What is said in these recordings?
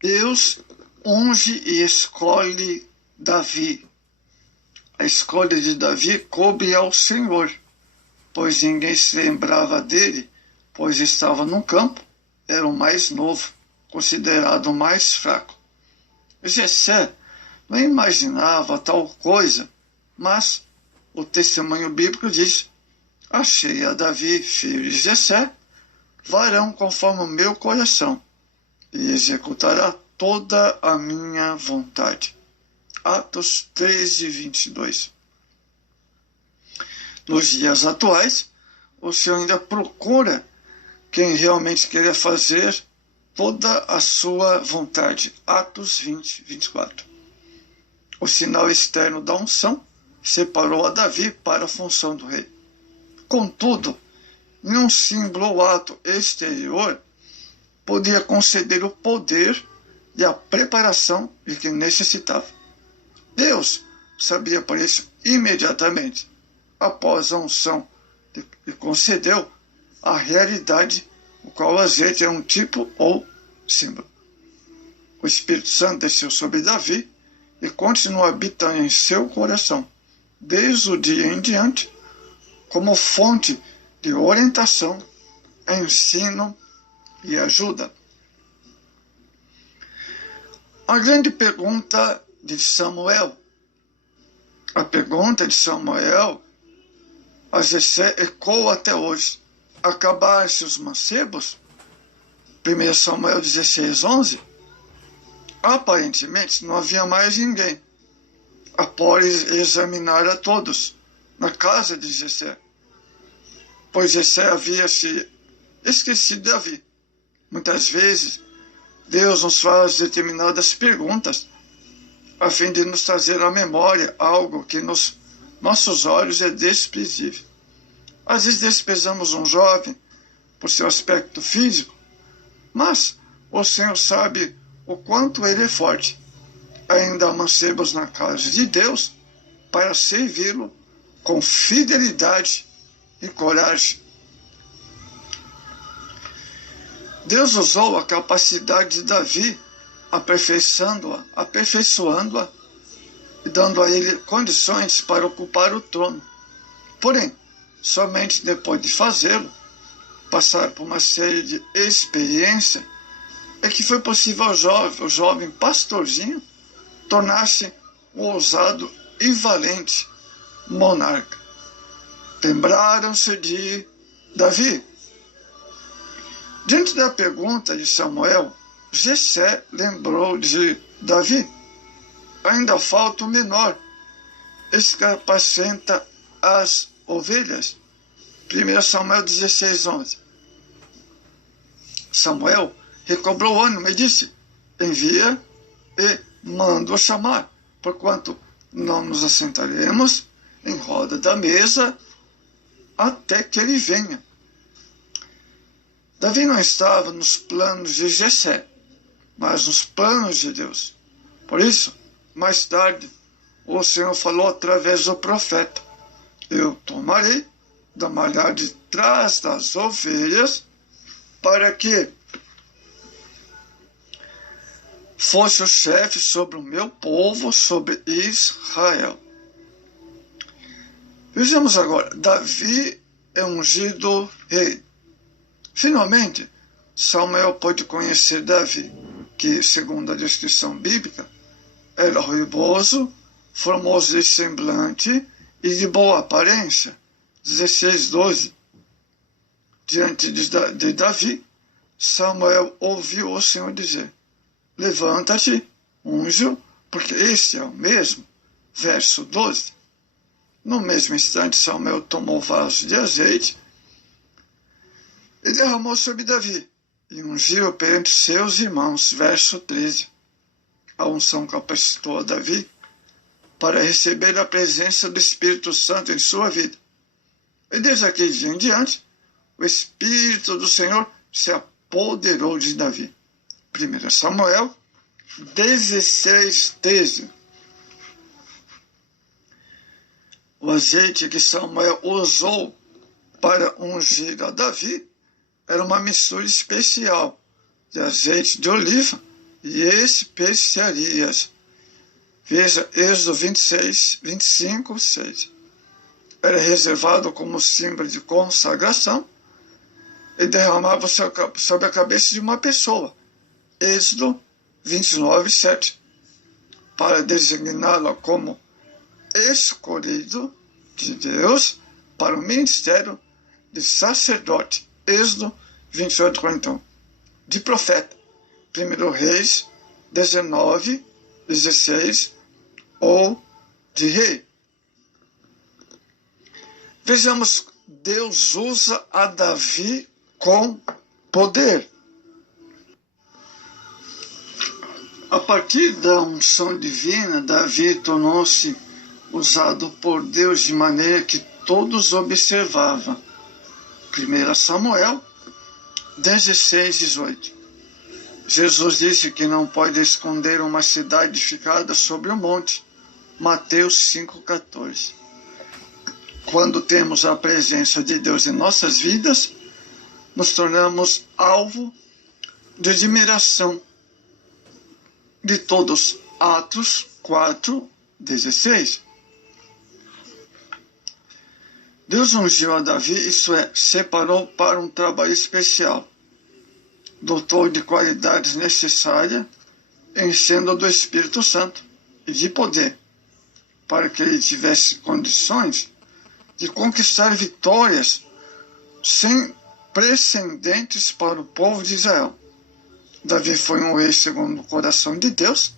Deus unge e escolhe Davi. A escolha de Davi coube ao Senhor, pois ninguém se lembrava dele, pois estava no campo, era o mais novo, considerado o mais fraco. Jessé não imaginava tal coisa, mas o testemunho bíblico diz: achei a Davi, filho de Jessé, varão conforme o meu coração, e executará toda a minha vontade. Atos 13, 22. Nos dias atuais, o Senhor ainda procura quem realmente queira fazer toda a sua vontade. Atos 20, 24. O sinal externo da unção separou a Davi para a função do rei. Contudo, nenhum símbolo ou ato exterior podia conceder o poder e a preparação de quem necessitava. Deus sabia por isso imediatamente, após a unção, e concedeu a realidade, o qual o azeite é um tipo ou símbolo. O Espírito Santo desceu sobre Davi e continua habitando em seu coração, desde o dia em diante, como fonte de orientação, ensino e ajuda. A grande pergunta de Samuel. A pergunta de Samuel a Jessé ecoa até hoje. Acabaram-se os mancebos? 1 Samuel 16, 11. Aparentemente não havia mais ninguém, após examinar a todos, na casa de Jessé, pois Jessé havia se esquecido de Davi. Muitas vezes, Deus nos faz determinadas perguntas, a fim de nos trazer à memória algo que nos nossos olhos é desprezível. Às vezes desprezamos um jovem por seu aspecto físico, mas o Senhor sabe o quanto ele é forte. Ainda há mancebos na casa de Deus para servi-lo com fidelidade e coragem. Deus usou a capacidade de Davi, aperfeiçoando-a e dando a ele condições para ocupar o trono. Porém, somente depois de fazê-lo, passar por uma série de experiências, é que foi possível ao jovem pastorzinho tornar-se um ousado e valente monarca. Lembraram-se de Davi. Diante da pergunta de Samuel, Jessé lembrou de Davi. Ainda falta o menor, esse que apacenta as ovelhas. 1 Samuel 16, 11. Samuel recobrou o ânimo e disse: envia e manda-o chamar, porquanto não nos assentaremos em roda da mesa até que ele venha. Davi não estava nos planos de Jessé, mas nos planos de Deus. Por isso, mais tarde, o Senhor falou através do profeta: eu tomarei da malhada de trás das ovelhas, para que fosse o chefe sobre o meu povo, sobre Israel. Vejamos agora, Davi é ungido rei. Finalmente, Samuel pôde conhecer Davi, que, segundo a descrição bíblica, era ruivoso, formoso de semblante e de boa aparência. 16, 12. Diante de Davi, Samuel ouviu o Senhor dizer: levanta-te, unge-o, porque este é o mesmo. Verso 12. No mesmo instante, Samuel tomou o vaso de azeite e derramou sobre Davi, e ungiu perante seus irmãos. Verso 13. A unção capacitou a Davi para receber a presença do Espírito Santo em sua vida. E desde aquele dia em diante, o Espírito do Senhor se apoderou de Davi. 1 Samuel 16, 13. O azeite que Samuel usou para ungir a Davi era uma mistura especial de azeite de oliva e especiarias. Veja, Êxodo 26, 25, 6. Era reservado como símbolo de consagração e derramava sobre a cabeça de uma pessoa. Êxodo 29, 7. Para designá-la como escolhido de Deus para o ministério de sacerdote. Êxodo 28, 41. De profeta. 1 Reis 19, 16. Ou de rei. Vejamos, Deus usa a Davi com poder. A partir da unção divina, Davi tornou-se usado por Deus de maneira que todos observavam. 1 Samuel 16, 18. Jesus disse que não pode esconder uma cidade edificada sobre o monte. Mateus 5, 14. Quando temos a presença de Deus em nossas vidas, nos tornamos alvo de admiração de todos. Atos 4, 16. Deus ungiu a Davi, isto é, separou para um trabalho especial. Dotou de qualidades necessárias, enchendo do Espírito Santo e de poder, para que ele tivesse condições de conquistar vitórias sem precedentes para o povo de Israel. Davi foi um rei segundo o coração de Deus,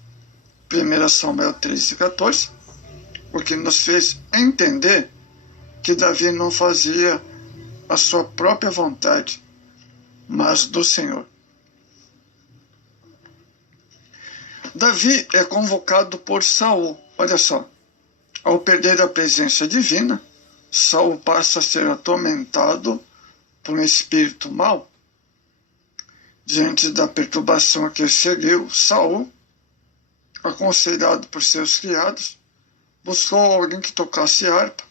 1 Samuel 13, 14, o que nos fez entender que Davi não fazia a sua própria vontade, mas do Senhor. Davi é convocado por Saul. Olha só, ao perder a presença divina, Saul passa a ser atormentado por um espírito mau. Diante da perturbação que seguiu, Saul, aconselhado por seus criados, buscou alguém que tocasse harpa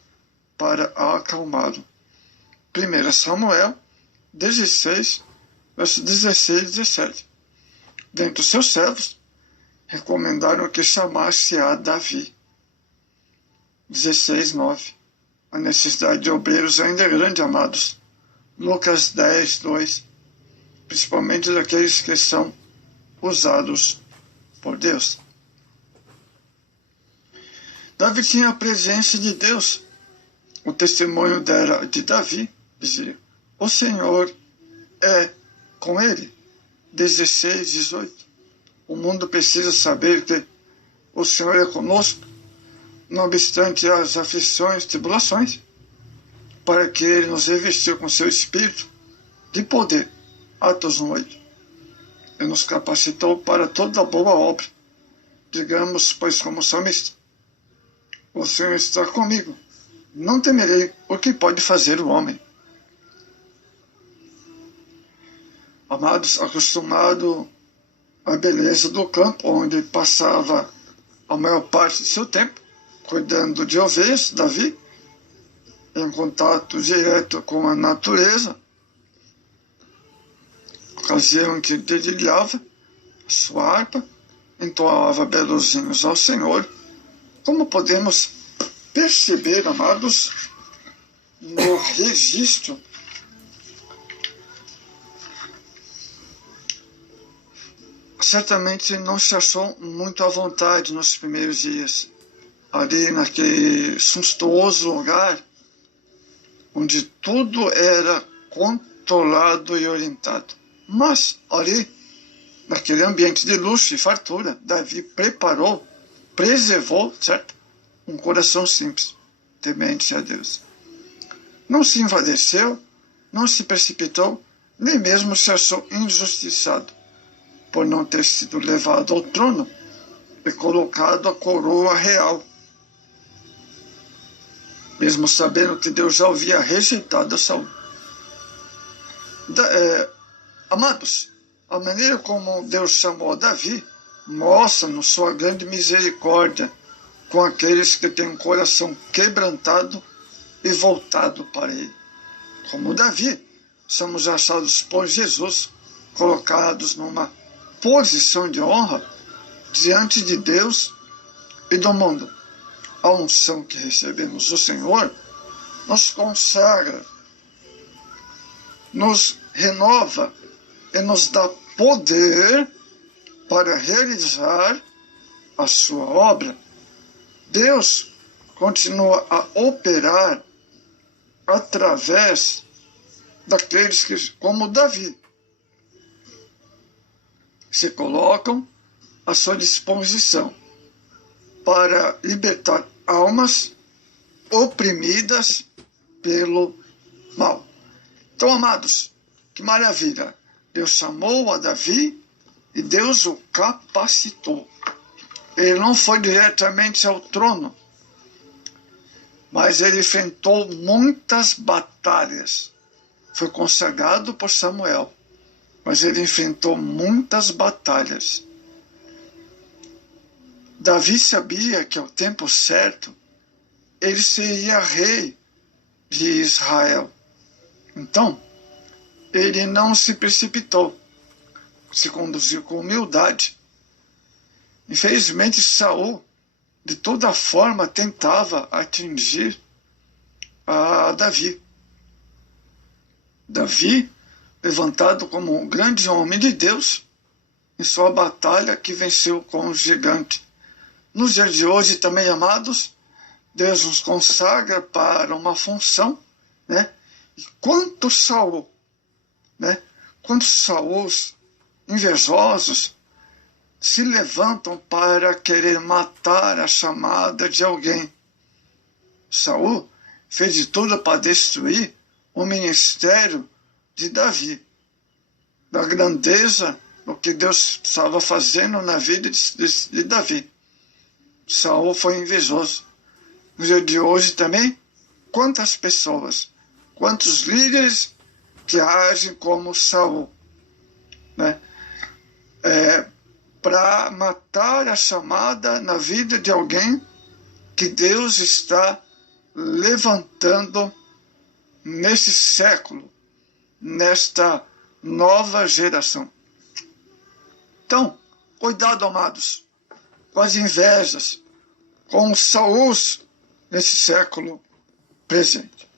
para acalmá-lo. 1 Samuel 16, versos 16 e 17. Dentre os seus servos, recomendaram que chamasse a Davi. 16, 9. A necessidade de obreiros ainda é grande, amados. Lucas 10, 2. Principalmente daqueles que são usados por Deus. Davi tinha a presença de Deus. O testemunho de Davi dizia: o Senhor é com ele. 16, 18. O mundo precisa saber que o Senhor é conosco, não obstante as aflições e tribulações, para que ele nos revestiu com seu Espírito de poder. Atos 1:8. Ele nos capacitou para toda boa obra. Digamos, pois, como salmista: o Senhor está comigo, não temerei o que pode fazer o homem. Amados, acostumado à beleza do campo, onde passava a maior parte do seu tempo, cuidando de ovelhas, Davi, em contato direto com a natureza, ocasião em que dedilhava sua harpa, entoava belos hinos ao Senhor, como podemos perceber, amados, no registro certamente não se achou muito à vontade nos primeiros dias, ali naquele suntuoso lugar, onde tudo era controlado e orientado. Mas, ali, naquele ambiente de luxo e fartura, Davi preservou, certo? Um coração simples, temente a Deus. Não se envaideceu, não se precipitou, nem mesmo se achou injustiçado por não ter sido levado ao trono e colocado a coroa real, mesmo sabendo que Deus já havia rejeitado a Saul. Amados, a maneira como Deus chamou a Davi mostra-nos sua grande misericórdia com aqueles que têm um coração quebrantado e voltado para ele. Como Davi, somos achados por Jesus, colocados numa posição de honra diante de Deus e do mundo. A unção que recebemos do Senhor nos consagra, nos renova e nos dá poder para realizar a sua obra. Deus continua a operar através daqueles que, como Davi, se colocam à sua disposição para libertar almas oprimidas pelo mal. Então, amados, que maravilha! Deus chamou a Davi e Deus o capacitou. Ele não foi diretamente ao trono, mas ele enfrentou muitas batalhas. Foi consagrado por Samuel, mas ele enfrentou muitas batalhas. Davi sabia que ao tempo certo ele seria rei de Israel. Então, ele não se precipitou, se conduziu com humildade. Infelizmente, Saul, de toda forma, tentava atingir a Davi. Davi, levantado como um grande homem de Deus, em sua batalha que venceu com o gigante. Nos dias de hoje também, amados, Deus nos consagra para uma função, né? E quantos Saul, né? Quantos Sauls invejosos se levantam para querer matar a chamada de alguém. Saul fez de tudo para destruir o ministério de Davi, da grandeza do que Deus estava fazendo na vida de Davi. Saul foi invejoso. No dia de hoje também, quantas pessoas, quantos líderes que agem como Saul, né? Para matar a chamada na vida de alguém que Deus está levantando nesse século, nesta nova geração. Então, cuidado, amados, com as invejas, com os Sauls nesse século presente.